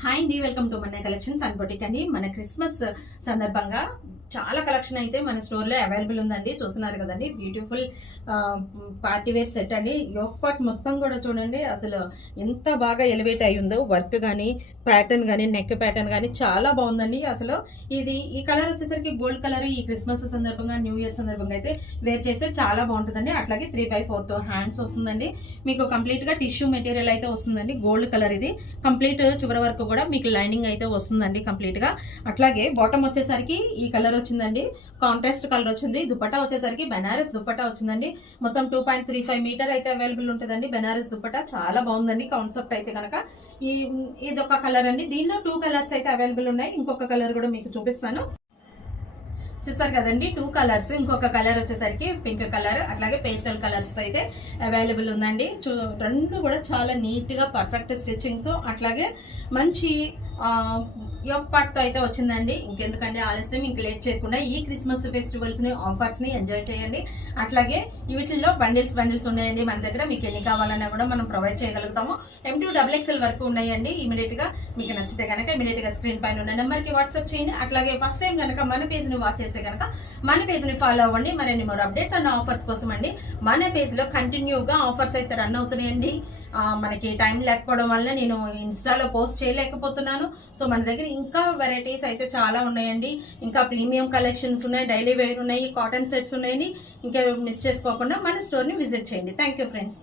Hi అండి, welcome to మన collections and boutique అండి. మన క్రిస్మస్ సందర్భంగా చాలా కలెక్షన్ అయితే మన స్టోర్లో అవైలబుల్ ఉందండి. చూస్తున్నారు కదండి, బ్యూటిఫుల్ పార్టీ వేర్ సెట్ అండి. యోక్ పార్ట్ మొత్తం కూడా చూడండి, అసలు ఎంత బాగా ఎలివేట్ అయి ఉందో. వర్క్ కానీ, ప్యాటర్న్ కానీ, నెక్ ప్యాటర్న్ కానీ చాలా బాగుందండి. అసలు ఈ కలర్ వచ్చేసరికి గోల్డ్ కలర్. ఈ క్రిస్మస్ సందర్భంగా, న్యూ ఇయర్ సందర్భంగా అయితే వేర్ చేస్తే చాలా బాగుంటుందండి. అట్లాగే 3/4 హ్యాండ్స్ వస్తుందండి. మీకు కంప్లీట్గా టిష్యూ మెటీరియల్ అయితే వస్తుందండి. గోల్డ్ కలర్ ఇది. కంప్లీట్ చివరి వరకు కూడా మీకు లైనింగ్ అయితే వస్తుందండి కంప్లీట్గా. అట్లాగే బాటమ్ వచ్చేసరికి ఈ కలర్ వచ్చిందండి, కాంట్రాస్ట్ కలర్ వచ్చింది. దుపట్టా వచ్చేసరికి బెనారస్ దుపట్టా వచ్చిందండి. మొత్తం 2.35 మీటర్ అయితే అవైలబుల్ ఉంటుందండి. బెనారస్ దుపట్టా చాలా బాగుందండి. కాన్సెప్ట్ అయితే కనుక ఇదొక కలర్ అండి. దీనిలో 2 కలర్స్ అయితే అవైలబుల్ ఉన్నాయి. ఇంకొక కలర్ కూడా మీకు చూపిస్తాను. చూసారు కదండి, 2 కలర్స్. ఇంకొక కలర్ వచ్చేసరికి పింక్ కలర్, అట్లాగే పేస్టల్ కలర్స్ అయితే అవైలబుల్ ఉందండి. రెండు కూడా చాలా నీట్ గా పర్ఫెక్ట్ స్టిచ్చింగ్ తో, అట్లాగే మంచి యోక్ పార్ట్తో అయితే వచ్చిందండి. ఇంకెందుకంటే ఆలస్యం, ఇంక లేట్ చేయకుండా ఈ క్రిస్మస్ ఫెస్టివల్స్ ని, ఆఫర్స్ ని ఎంజాయ్ చేయండి. అట్లాగే వీటిల్లో బండిల్స్ ఉన్నాయండి మన దగ్గర. మీకు ఎన్ని కావాలన్నా కూడా మనం ప్రొవైడ్ చేయగలుగుతాము. M2 XXL వరకు ఉన్నాయండి. ఇమీడియట్ గా మీకు నచ్చితే కనుక ఇమీడియట్ గా స్క్రీన్ పైన ఉన్న నెంబర్ కి వాట్సాప్ చేయండి. అట్లాగే ఫస్ట్ టైం కనుక మన పేజ్ ని వాచ్ చేస్తే కనుక మన పేజ్ ని ఫాలో అవ్వండి. మరిన్ని మోర్ అప్డేట్స్ అండ్ ఆఫర్స్ కోసం అండి. మన పేజ్ లో కంటిన్యూగా ఆఫర్స్ అయితే రన్ అవుతున్నాయండి. మనకి టైం లేకపోవడం వల్ల నేను ఇన్స్టాలో పోస్ట్ చేయలేకపోతున్నాను. సో మన దగ్గర ఇంకా వెరైటీస్ అయితే చాలా ఉన్నాయండి. ఇంకా ప్రీమియం కలెక్షన్స్ ఉన్నాయి, డైలీ వేర్ ఉన్నాయి, కాటన్ సెట్స్ ఉన్నాయండి. ఇంకా మిస్ చేసుకోకుండా మన స్టోర్ని విజిట్ చేయండి. Thank you friends.